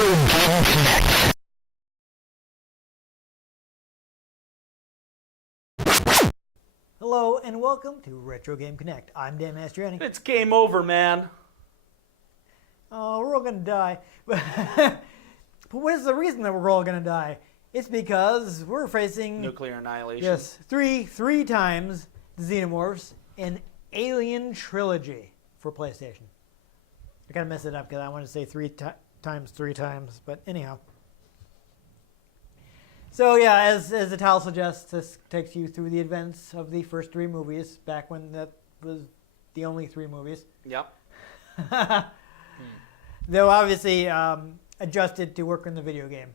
Game Connect. Hello and welcome to Retro Game Connect. I'm Dan Mastriani. It's game over, man. Oh, we're all gonna die. But what is the reason that we're all gonna die? It's because we're facing Nuclear annihilation. yes, three times the xenomorphs in Alien Trilogy for PlayStation. I gotta mess it up because I want to say three times, but anyhow. So yeah, as the title suggests, this takes you through the events of the first three movies, back when that was the only three movies. Yep. Though obviously adjusted to work in the video game.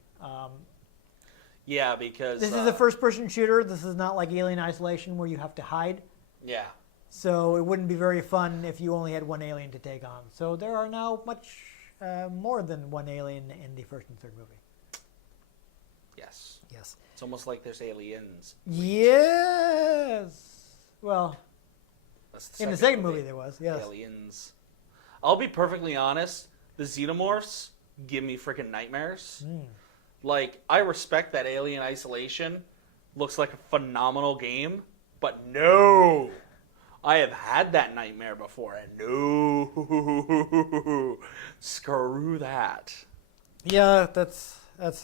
Yeah, because This is a first-person shooter. This is not like Alien Isolation where you have to hide. Yeah. So it wouldn't be very fun if you only had one alien to take on. So there are now much more than one alien in the first and third movie. Yes. Yes. It's almost like there's aliens. Yes. Well, That's in the second movie there was. Yes. Aliens. I'll be perfectly honest. The xenomorphs give me freaking nightmares. Like, I respect that Alien Isolation looks like a phenomenal game, but no. I have had that nightmare before, and no. Screw that. Yeah, that's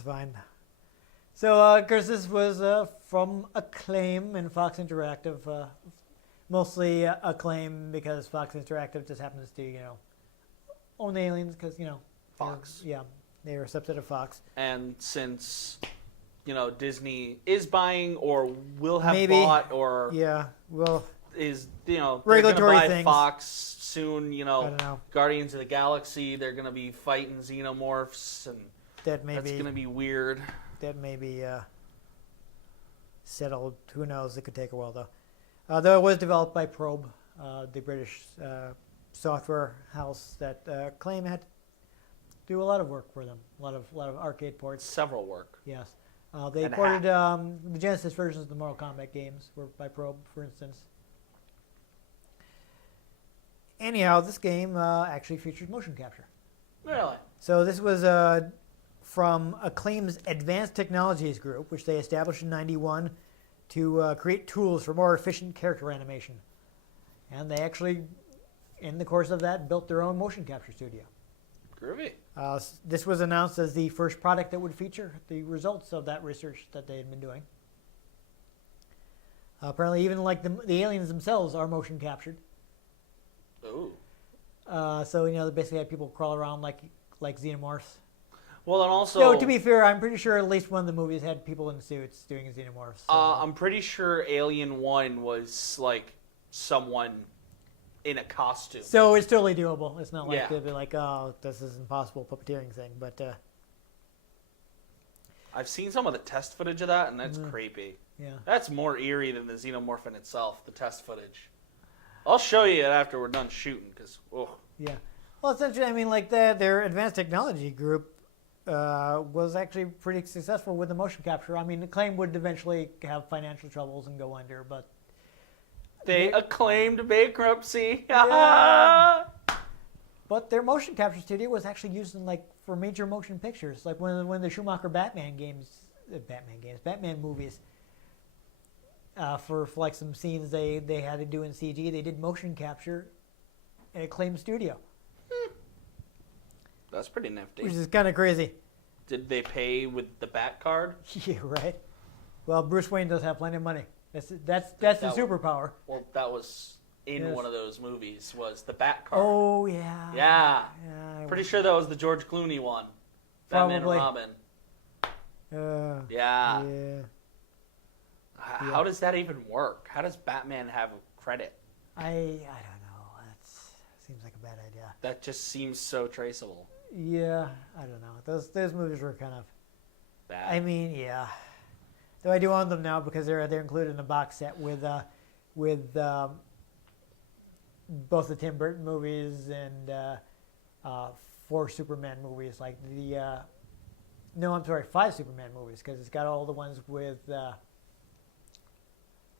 fine. So, of course, this was from Acclaim and Fox Interactive. Mostly Acclaim because Fox Interactive just happens to, own aliens because, Fox. They're a subset of Fox. And since, Disney is buying or will have Maybe. bought or Yeah, well, is, they're Regulatory going to buy things. Fox soon, I don't know. Guardians of the Galaxy, they're going to be fighting xenomorphs, and That may that's be going to be weird. settled. Who knows? It could take a while, though. Though it was developed by Probe, the British software house that Acclaim had to do a lot of work for them. A lot of arcade ports. Several work. Yes. They And ported the Genesis versions of the Mortal Kombat games were by Probe, for instance. Anyhow, this game actually features motion capture. Really? So this was from Acclaim's Advanced Technologies group, which they established in '91 to create tools for more efficient character animation. And they actually, in the course of that, built their own motion capture studio. Groovy. This was announced as the first product that would feature the results of that research that they had been doing. Apparently, even like the aliens themselves are motion captured. Ooh. So they basically had people crawl around like xenomorphs. Well, and also... So to be fair, I'm pretty sure at least one of the movies had people in suits doing xenomorphs. So. I'm pretty sure Alien 1 was, like, someone in a costume. So it's totally doable. It's not like Yeah. they'd be like, oh, this is impossible puppeteering thing. But I've seen some of the test footage of that, and that's creepy. yeah. That's more eerie than the xenomorph in itself, the test footage. I'll show you it after we're done shooting, because, Yeah. Well, essentially, I mean, like their advanced technology group was actually pretty successful with the motion capture. I mean, Acclaim would eventually have financial troubles and go under, but they acclaimed bankruptcy. Yeah. But their motion capture studio was actually used in for major motion pictures, like when the Schumacher Batman movies. For like some scenes they had to do in CG, they did motion capture at Acclaim Studio. That's pretty nifty. Which is kind of crazy. Did they pay with the Bat card? Yeah, right. Well, Bruce Wayne does have plenty of money. That's the superpower. Well, that was in Yes. one of those movies, was the Bat card. Oh yeah. Yeah. Yeah. Pretty sure that was the George Clooney one. Batman and Probably. Robin. Yeah. How does that even work? How does Batman have credit? I don't know. That seems like a bad idea. That just seems so traceable. Yeah, I don't know. Those movies were kind of. Bad. I mean, yeah. Though I do own them now because they're included in a box set with both the Tim Burton movies and 4 Superman movies, like the 5 Superman movies, because it's got all the ones with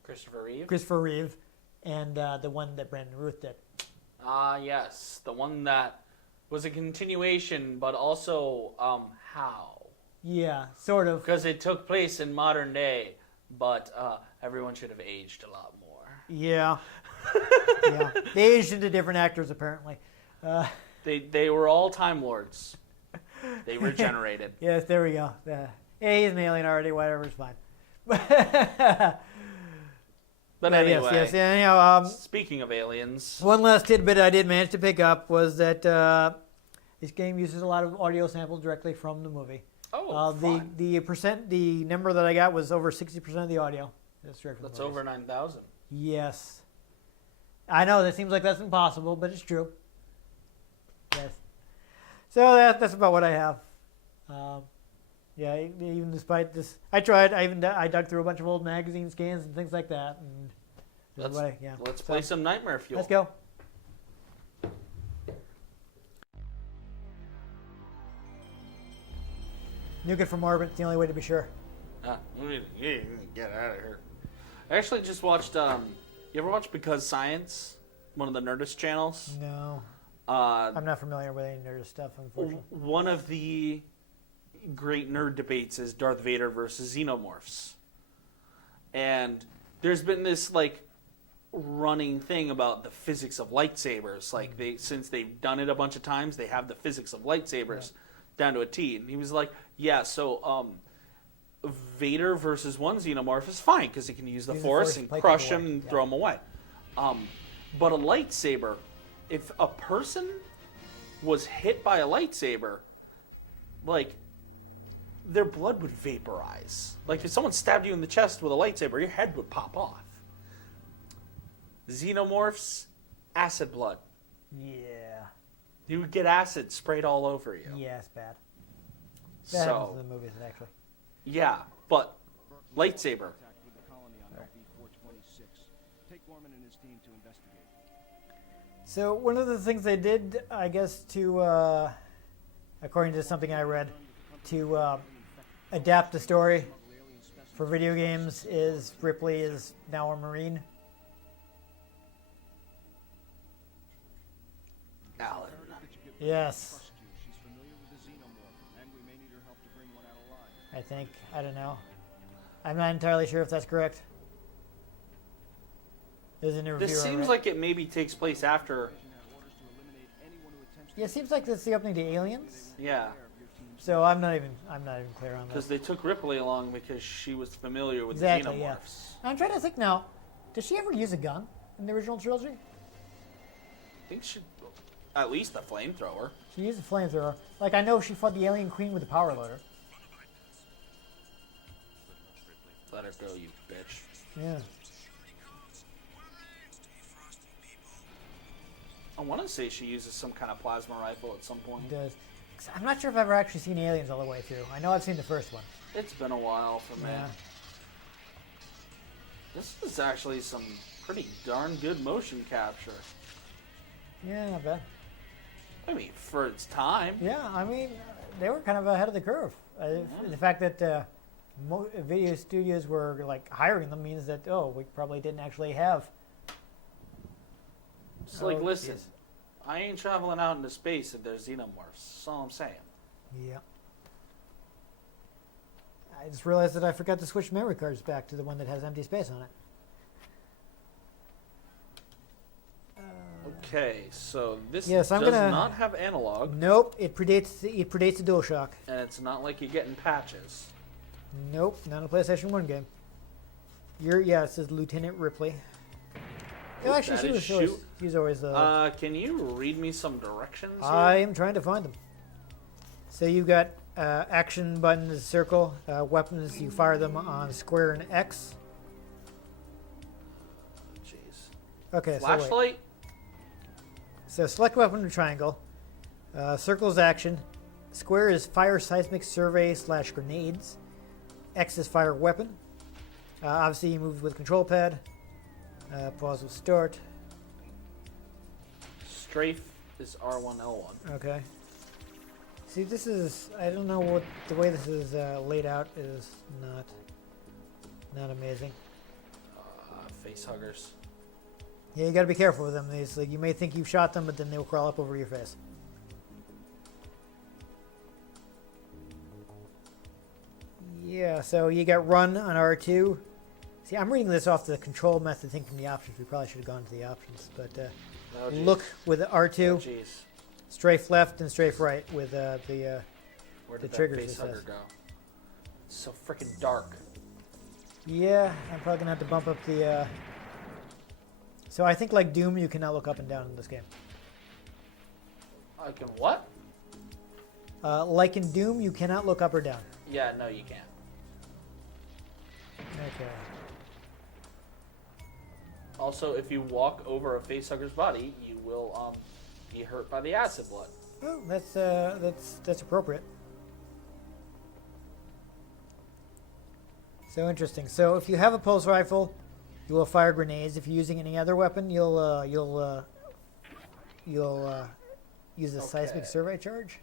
Christopher Reeve and the one that Brandon Routh did. Yes, the one that was a continuation, but also how? Yeah, sort of. Because it took place in modern day, but everyone should have aged a lot more. Yeah. Yeah. They aged into different actors, apparently. They were all Time Lords. They regenerated. Yes, there we go. Yeah, he's an alien already. Whatever, it's fine. But anyway, yes. Anyhow, speaking of aliens, one last tidbit I did manage to pick up was that this game uses a lot of audio samples directly from the movie. oh, fun. the number that I got was over 60% of the audio. That's direct from the That's movies. over 9,000. Yes. I know that seems like that's impossible, but it's true. Yes. So that's about what I have. Yeah, even despite this, I tried. I dug through a bunch of old magazine scans and things like that. And Let's play some Nightmare Fuel. Let's go. Nuke it from orbit. It's the only way to be sure. Get out of here. I actually just watched. You ever watch Because Science? One of the Nerdist channels. No. I'm not familiar with any nerd stuff, unfortunately. One of the great nerd debates is Darth Vader versus xenomorphs. And there's been this like running thing about the physics of lightsabers. Like since they've done it a bunch of times, they have the physics of lightsabers down to a T. And he was like, yeah, so Vader versus one xenomorph is fine because he can use the Force and crush him and throw him away. But a lightsaber, if a person was hit by a lightsaber, like, their blood would vaporize. Like, if someone stabbed you in the chest with a lightsaber, your head would pop off. Xenomorphs, acid blood. Yeah. You would get acid sprayed all over you. Yeah, it's bad. That happens in the movies, actually. Yeah, but lightsaber. So one of the things they did, I guess, to, according to something I read, to adapt the story for video games is Ripley is now a Marine. Alan. Yes. I think. I don't know. I'm not entirely sure if that's correct. There's an interview. This seems like it maybe takes place after. Yeah, it seems like that's the opening to Aliens. Yeah. So I'm not even clear on that. Because they took Ripley along because she was familiar with Exactly, the yeah. xenomorphs. I'm trying to think now. Did she ever use a gun in the original trilogy? I think she, at least a flamethrower. She used a flamethrower. Like, I know she fought the alien queen with a power loader. Let her go, you bitch. Yeah. I want to say she uses some kind of plasma rifle at some point. It does. 'Cause I'm not sure if I've ever actually seen Aliens all the way through. I know I've seen the first one. It's been a while for me. Yeah. This is actually some pretty darn good motion capture. Yeah, not bad. I mean, for its time. Yeah, I mean, they were kind of ahead of the curve. The fact that video studios were like hiring them means that we probably didn't actually have. It's like, listen, I ain't traveling out into space if there's xenomorphs. That's all I'm saying. Yeah. I just realized that I forgot to switch memory cards back to the one that has empty space on it. Okay, so this Yes, does I'm gonna- not have analog, Nope, it predates the DualShock. and it's not like you're getting patches. Nope, not a PlayStation 1 game. It says Lieutenant Ripley. No, actually, that is she was always the. Can you read me some directions here? I am trying to find them. So you've got action buttons, circle, weapons. You fire them on square and X. Jeez. Okay, Flashlight? So select weapon with triangle. Circle is action. Square is fire seismic survey / grenades. X is fire weapon. Obviously, you move with control pad. Pause will start. Strafe is R1L1. Okay. See, this is, I don't know what, the way this is laid out is not amazing. Face huggers. Yeah, you gotta be careful with them. These, like, you may think you've shot them, but then they'll crawl up over your face. Yeah, so you got run on R2. See, I'm reading this off the control method thing from the options. We probably should have gone to the options. But Oh, geez. look with R2, Oh, jeez. strafe left and strafe right with the Where the did triggers, that it face says. hugger go? It's so freaking dark. Yeah, I'm probably going to have to bump up the... So I think like Doom, you cannot look up and down in this game. I can what? Like in Doom, you cannot look up or down. Yeah, no, you can't. Okay. Also, if you walk over a facehugger's body, you will be hurt by the acid blood. Oh, that's appropriate. So interesting. So if you have a pulse rifle, you will fire grenades. If you're using any other weapon, you'll use a seismic survey charge.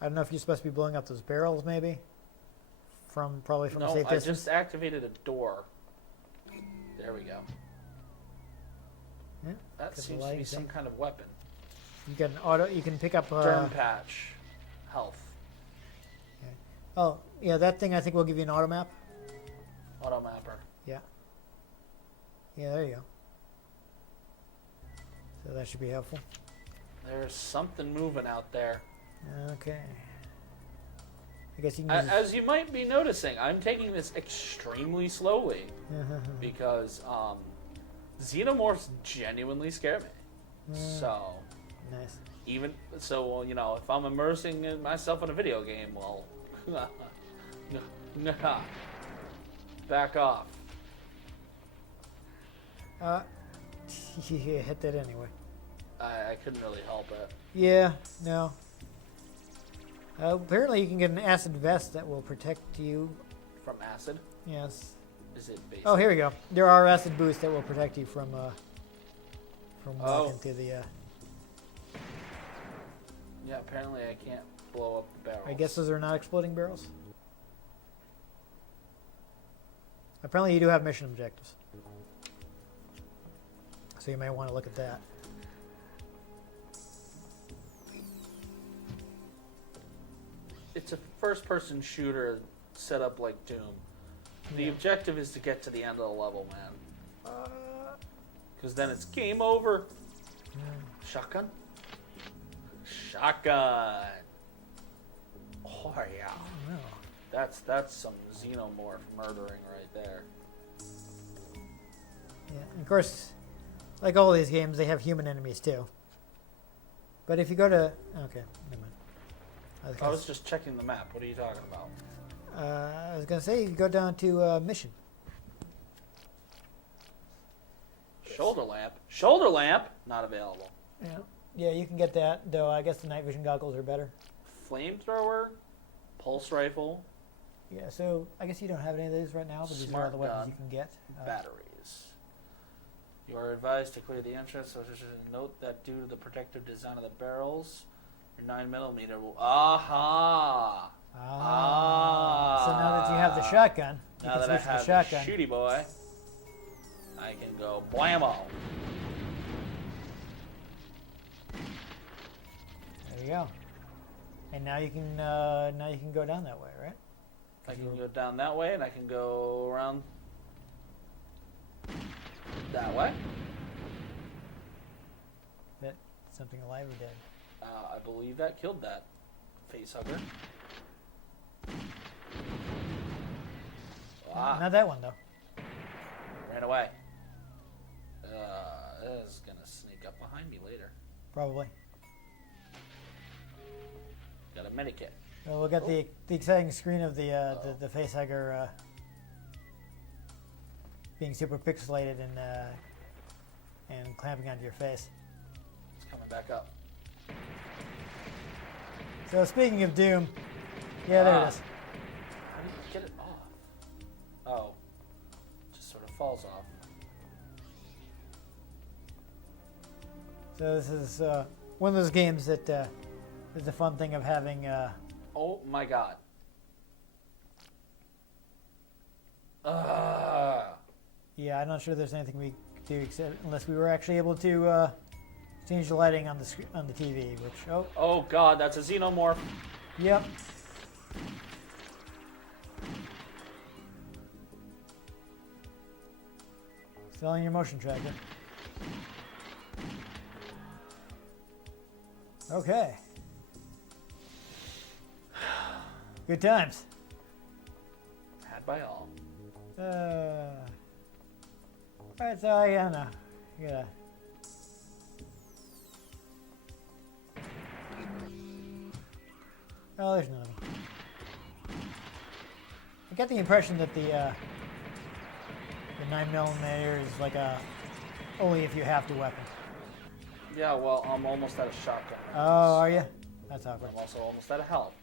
I don't know if you're supposed to be blowing up those barrels, maybe. Probably from a safe No, I distance. just activated a door. There we go. Yeah, That got the seems to lighting be some thing. kind of weapon. You got an auto. You can pick up. Derm patch. Health. Oh, yeah, that thing I think will give you an auto map. Auto mapper. Yeah. Yeah, there you go. So that should be helpful. There's something moving out there. Okay. I guess you can use... As you might be noticing, I'm taking this extremely slowly because xenomorphs genuinely scare me. So Nice. even so, you know, if I'm immersing myself in a video game, well, back off. You hit that anyway. I couldn't really help it. Yeah, no. Apparently you can get an acid vest that will protect you. From acid? Yes. Is it based? Oh, here we go. There are acid boosts that will protect you from walking through the... Yeah, apparently I can't blow up the barrels. I guess those are not exploding barrels. Apparently you do have mission objectives. So you may want to look at that. It's a first-person shooter set up like Doom. The Yeah. objective is to get to the end of the level, man. Because then it's game over. Shotgun? Shotgun! Oh, yeah. No. That's some xenomorph murdering right there. Yeah, and of course, like all these games, they have human enemies too. But if you go to... Okay, never mind. I was just checking the map. What are you talking about? I was going to say, you go down to mission. Shoulder lamp? Shoulder lamp? Not available. Yeah. Yeah, you can get that, though I guess the night vision goggles are better. Flamethrower? Pulse rifle? Yeah, so I guess you don't have any of these right now, but these are all the Smart weapons gun. you can get. Batteries. You are advised to clear the entrance. So note that due to the protective design of the barrels, your 9mm will... Aha! So now that you have the shotgun, you Now can that I switch to the have the shotgun. shooty boy, I can go blammo. There you go. And now you can go down that way, right? I can go down that way, and I can go around that way. That something alive or dead? I believe that killed that facehugger. Ah, Not that one though. ran away. That is gonna sneak up behind me later. Probably. Got a medikit. Well, we'll get the exciting screen of the facehugger being super pixelated and clamping onto your face. It's coming back up. So speaking of Doom, yeah, there it is. How do you get it off? Oh, it just sort of falls off. So this is one of those games that is the fun thing of having. Oh my god. Yeah, I'm not sure there's anything we could do except unless we were actually able to change the lighting on the TV. Which Oh god, that's a xenomorph. Yep. Still on your motion tracker. Okay. Good times. Had by all. Alright, so I don't know. Yeah. Oh, there's none. I get the impression that the 9mm is like a only if you have to weapon. Yeah, well, I'm almost out of shotgun. Oh, are you? That's awkward. I'm also almost out of health.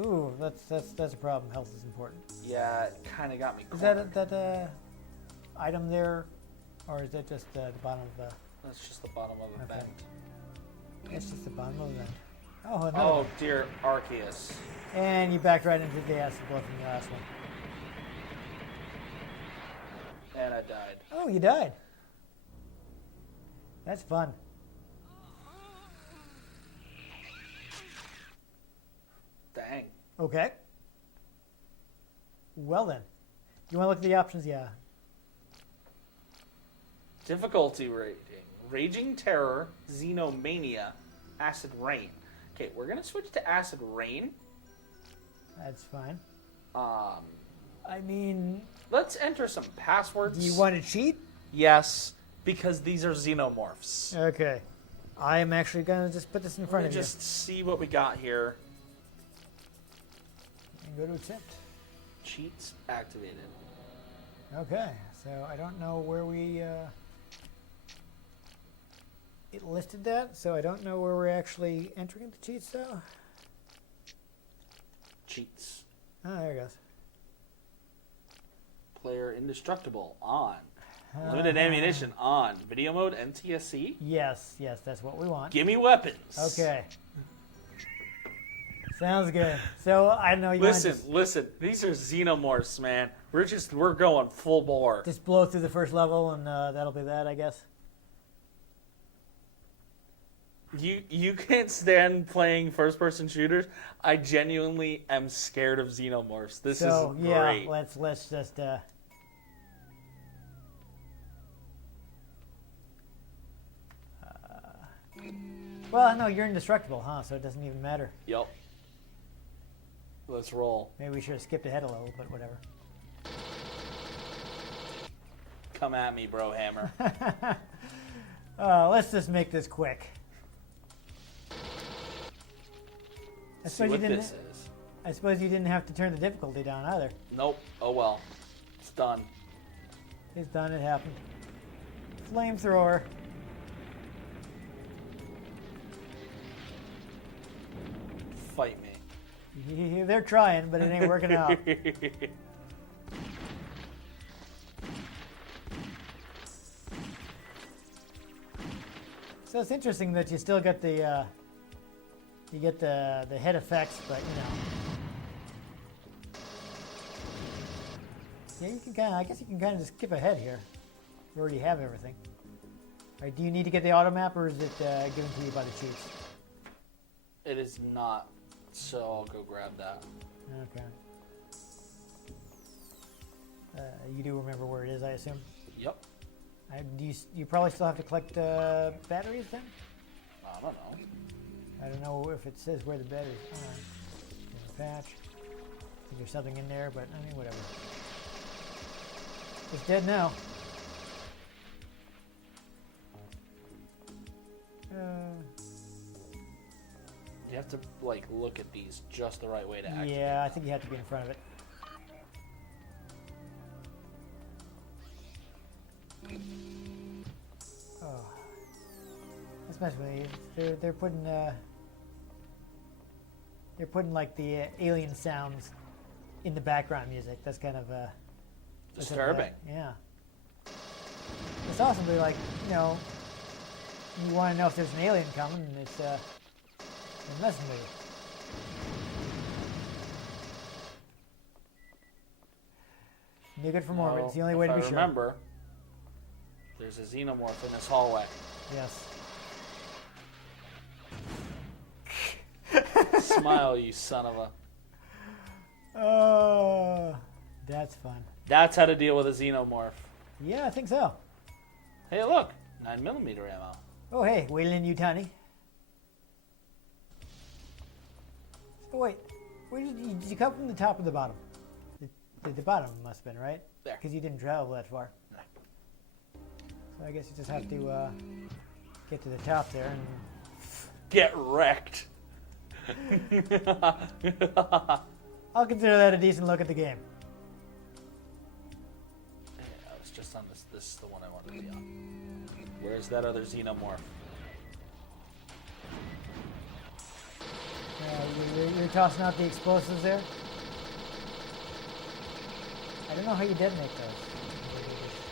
Ooh, that's a problem. Health is important. Yeah, it kind of got me Is cornered. that item there, or is that just the bottom of the? That's just the bottom of the Okay. vent. It's just the bottom of the vent. Oh, another Oh, one. dear Arceus. And you backed right into the acid blow from the last one. And I died. Oh, you died. That's fun. Dang. Okay. Well then, you want to look at the options? Yeah. Difficulty rating. Raging Terror, Xenomania, Acid Rain. Okay, we're going to switch to Acid Rain. That's fine. Um, I mean, let's enter some passwords. do you want to cheat? Yes, because these are xenomorphs. Okay. I am actually going to just put this in front Let of me just see what we got here. you. And go to accept. Cheats activated. Okay. So I don't know where we... it listed that, so I don't know where we're actually entering the cheats, though. Cheats. Oh, there it goes. Player indestructible on. Limited ammunition on. Video mode NTSC. Yes, that's what we want. Give me weapons. Okay. Sounds good. So I don't know. You wanna Listen. These are xenomorphs, man. We're going full bore. just blow through the first level, and that'll be that, I guess. You can't stand playing first person shooters. I genuinely am scared of xenomorphs. This So is yeah, great. let's just. Well, no, you're indestructible, huh? So it doesn't even matter. Yep. Let's roll. Maybe we should have skipped ahead a little, but whatever. Come at me, bro hammer. Let's just make this quick. I See suppose you what didn't. this is. I suppose you didn't have to turn the difficulty down either. Nope. Oh well. It's done. It's done. It happened. Flamethrower. Fight me. They're trying, but it ain't working out. So it's interesting that you still get the you get the head effects, but you know. Yeah, you can kind of. I guess you can kind of just skip ahead here. You already have everything. All right, do you need to get the auto map, or is it given to you by the chiefs? It is not. So I'll go grab that. Okay. You do remember where it is, I assume. Yep. You probably still have to collect batteries then? I don't know. I don't know if it says where the batteries are. There's a patch. I think there's something in there, but I mean, whatever. It's dead now. You have to like look at these just the right way to activate. Yeah, I think you have to be in front of it. Oh, that's messing with me. They're putting like the alien sounds in the background music. That's kind of Disturbing. Yeah. It's awesome, but like, you know, you want to know if there's an alien coming, and it's they're messing with you. You're good for more, but it's the only way to be If I sure. remember, there's a xenomorph in this hallway. Yes. Smile, you son of a. Oh, that's fun. That's how to deal with a xenomorph. Yeah, I think so. Hey, look, 9mm ammo. Oh, hey, Wayland Yutani. So wait, did you come from the top or the bottom? The bottom must have been, right? There. Because you didn't travel that far. No. So I guess you just have to get to the top there and... Get wrecked. I'll consider that a decent look at the game. I was just on this. This is the one I wanted to be on. Where's that other xenomorph? You're tossing out the explosives there? I don't know how you detonate those.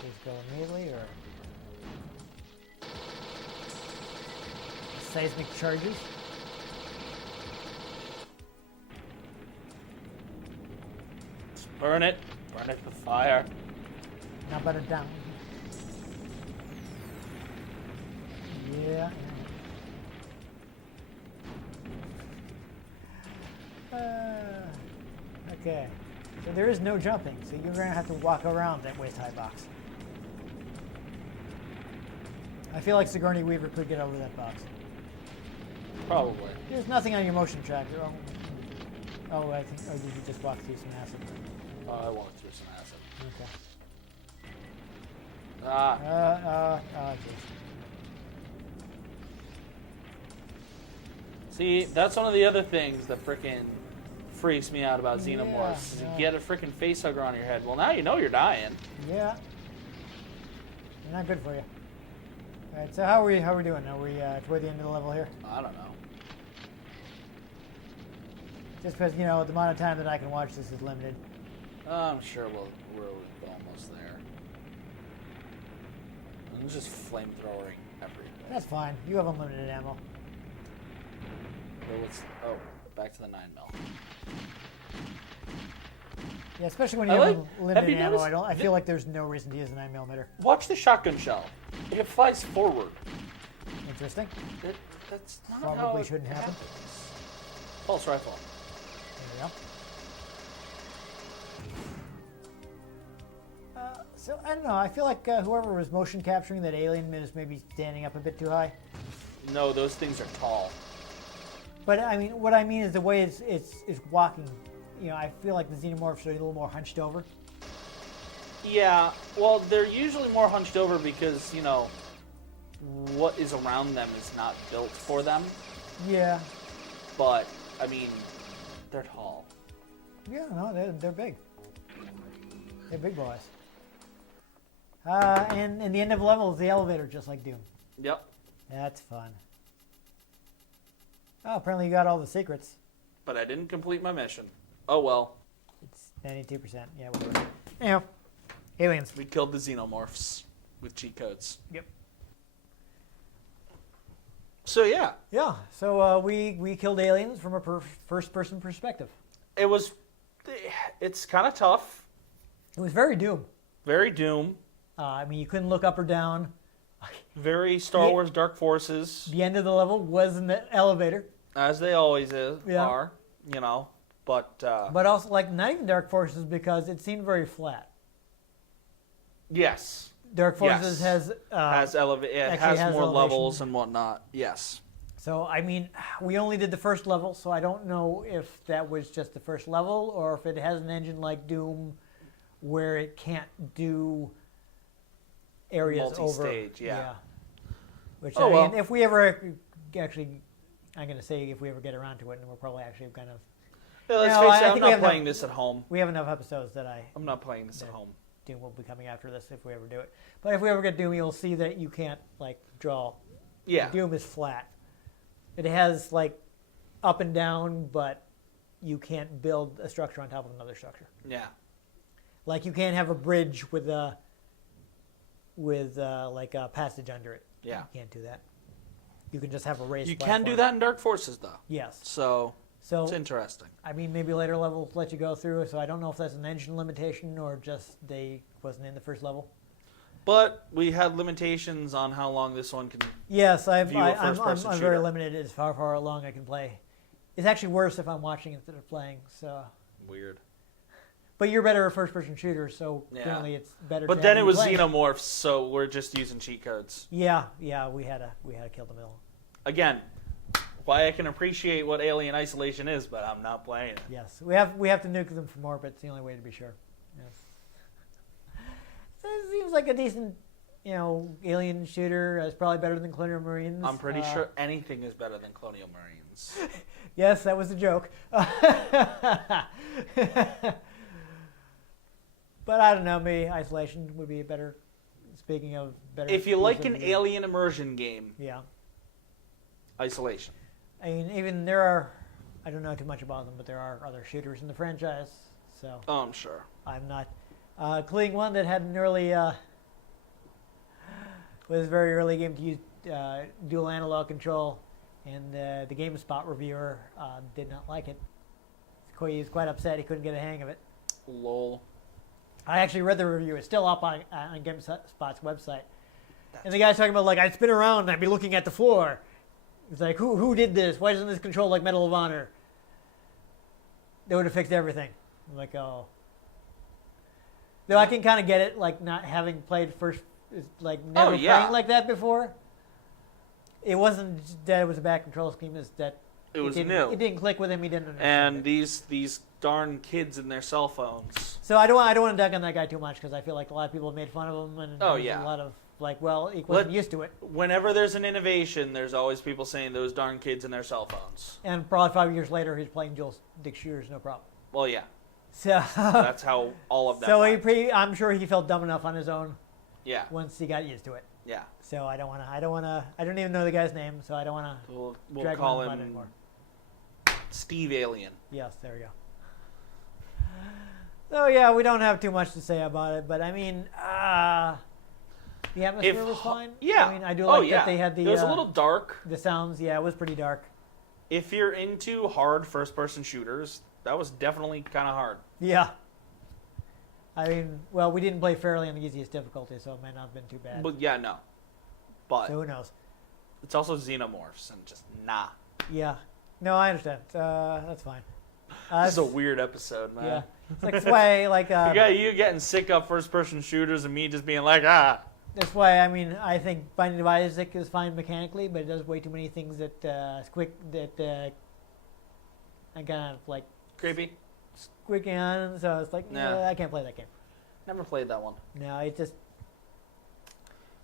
You just go immediately, or... Seismic charges? Just burn it. Burn it with fire. Now burn it down. Yeah. Okay. So there is no jumping, so you're going to have to walk around that waist-high box. I feel like Sigourney Weaver could get over that box. Probably. There's nothing on your motion tracker. Oh, I think. Oh, did you just walk through some acid? I walked through some acid. Okay. Jeez. See, that's one of the other things that frickin' freaks me out about xenomorphs. Yeah, Is yeah. you get a frickin' facehugger on your head. Well, now you know you're dying. Yeah. They're not good for you. All right. So how are we doing? Are we toward the end of the level here? I don't know. Just because the amount of time that I can watch this is limited. I'm sure we're almost there. I'm just flamethrowing everything. That's fine. You have unlimited ammo. Back to the 9mm. Yeah, especially when I you have have limited you ammo. noticed- I feel like there's no reason to use a 9mm. Watch the shotgun shell. It flies forward. Interesting. That's not Probably how it shouldn't happen. happens. Pulse rifle. There we go. So I don't know. I feel like whoever was motion capturing that alien is maybe standing up a bit too high. No, those things are tall. But I mean, what I mean is the way it's walking. I feel like the xenomorphs are a little more hunched over. Yeah, well, they're usually more hunched over because, what is around them is not built for them. Yeah. But, I mean, they're tall. Yeah, no, they're big. They're big boys. And the end of the level is the elevator, just like Doom. Yep. That's fun. Oh, apparently you got all the secrets. But I didn't complete my mission. Oh well. It's 92%. Yeah, whatever. Anyhow, aliens. We killed the xenomorphs with cheat codes. Yep. So yeah. Yeah, so we killed aliens from a first-person perspective. It's kind of tough. It was very Doom. Very Doom. I mean, you couldn't look up or down. Very Star Wars Dark Forces. The end of the level was in the elevator. As they always Yeah. are, But But also, not even Dark Forces, because it seemed very flat. yes. Dark Forces Yes. It has more elevation. levels and whatnot. Yes. So, I mean, we only did the first level, so I don't know if that was just the first level or if it has an engine like Doom where it can't do areas over. Multi-stage, yeah. Which, Oh, I mean, well. if we ever actually, I'm going to say if we ever get around to it, and we're probably actually kind of, Yeah, let's No, face I it, I'm think we not have playing no- this at home. we have enough episodes that I'm not playing this at home. Doom will be coming after this if we ever do it. But if we ever get Doom, you'll see that you can't, draw. Yeah. Doom is flat. It has, up and down, but you can't build a structure on top of another structure. Yeah. Like, you can't have a bridge with a passage under it. Yeah. You can't do that. You can just have a raised You platform. can do that in Dark Forces, though. Yes. So So, it's interesting. I mean, maybe later levels let you go through, so I don't know if that's an engine limitation or just they wasn't in the first level. But we had limitations on how long this one can. Yes, I'm View a first-person very shooter. limited as far along I can play. It's actually worse if I'm watching instead of playing. So, Weird. But you're better at first-person shooters, so Yeah. generally it's better. But to then have it you was playing. xenomorphs, so we're just using cheat codes. Yeah, we had to kill the middle. Again, why I can appreciate what Alien Isolation is, but I'm not playing it. Yes, we have to nuke them from orbit. It's the only way to be sure. Yes. So it seems like a decent, alien shooter. It's probably better than Colonial Marines. I'm pretty sure anything is better than Colonial Marines. Yes, that was a joke. But I don't know. Maybe Isolation would be a better. Speaking of better. If you like use an of the- alien immersion game, Yeah. Isolation. I mean, even there are. I don't know too much about them, but there are other shooters in the franchise. So Oh, I'm sure. I'm not. Including one that had an early. Was a very early game to use dual analog control, and the GameSpot reviewer did not like it. He was quite upset. He couldn't get a hang of it. Lol. I actually read the review. It's still up on GameSpot's website. And the guy's talking about, like, I'd spin around and I'd be looking at the floor. It's like, who did this? Why doesn't this control like Medal of Honor? They would have fixed everything. I'm like, oh. Though I can kind of get it, like, not having played never playing like that before. It wasn't that it was a bad control scheme. It's that It was didn't- new. It didn't click with him. He didn't understand And it. these darn kids and their cell phones. So I don't want to dug on that guy too much because I feel like a lot of people have made fun of him and Oh, there's yeah. a lot of he wasn't used to it. Whenever there's an innovation, there's always people saying those darn kids and their cell phones. And probably 5 years later, he's playing dual stick shooters, no problem. Well, yeah. So That's how all of them so went. I'm sure he felt dumb enough on his own Yeah. once he got used to it. Yeah. So I don't even know the guy's name, so I don't want to We'll drag call him on him anymore. Steve Alien. Yes, there we go. So yeah, we don't have too much to say about it, but I mean, the atmosphere was fine. Yeah. I mean, I do like that they had the. It was a little dark. The sounds, yeah, it was pretty dark. If you're into hard first-person shooters, that was definitely kind of hard. Yeah. I mean, well, we didn't play fairly on the easiest difficulty, so it might not have been too bad. But yeah, no. But So who knows? it's also xenomorphs and just nah. Yeah. No, I understand. That's fine. This is a weird episode, man. Yeah. It's like, that's why, like, You got you getting sick of first-person shooters and me just being like, ah. that's why, I mean, I think Binding of Isaac is fine mechanically, but it does way too many things that I kind of like Creepy. squeaking on, so it's like, Yeah. I can't play that game. Never played that one. No, it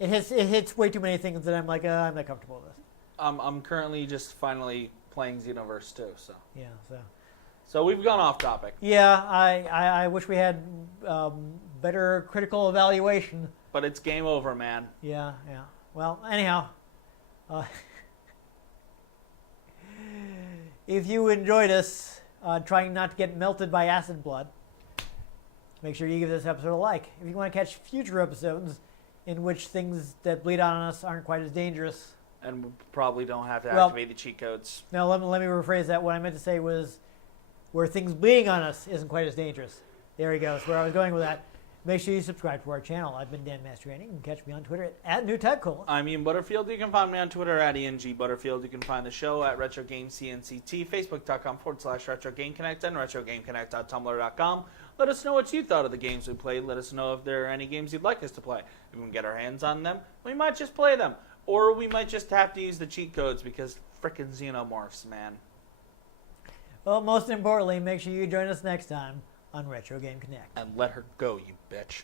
hits way too many things that I'm like, I'm not comfortable with this. I'm currently just finally playing Xenoverse 2, so. Yeah, So we've gone off topic. yeah, I wish we had better critical evaluation. But it's game over, man. Yeah. Well, anyhow, if you enjoyed us trying not to get melted by acid blood, make sure you give this episode a like. If you want to catch future episodes in which things that bleed on us aren't quite as dangerous. And we probably don't have to Well- activate the cheat codes. Now, let me rephrase that. What I meant to say was where things bleeding on us isn't quite as dangerous. There he goes, where I was going with that. Make sure you subscribe to our channel. I've been Dan Mastriani. You can catch me on Twitter at @NewTypeCola. I'm Ian Butterfield. You can find me on Twitter at ENG Butterfield. You can find the show at RetroGameCNCT, Facebook.com/RetroGameConnect, and RetroGameConnect.tumblr.com. Let us know what you thought of the games we played. Let us know if there are any games you'd like us to play. If we can get our hands on them, we might just play them. Or we might just have to use the cheat codes because frickin' xenomorphs, man. Well, most importantly, make sure you join us next time on Retro Game Connect. And let her go, you bitch.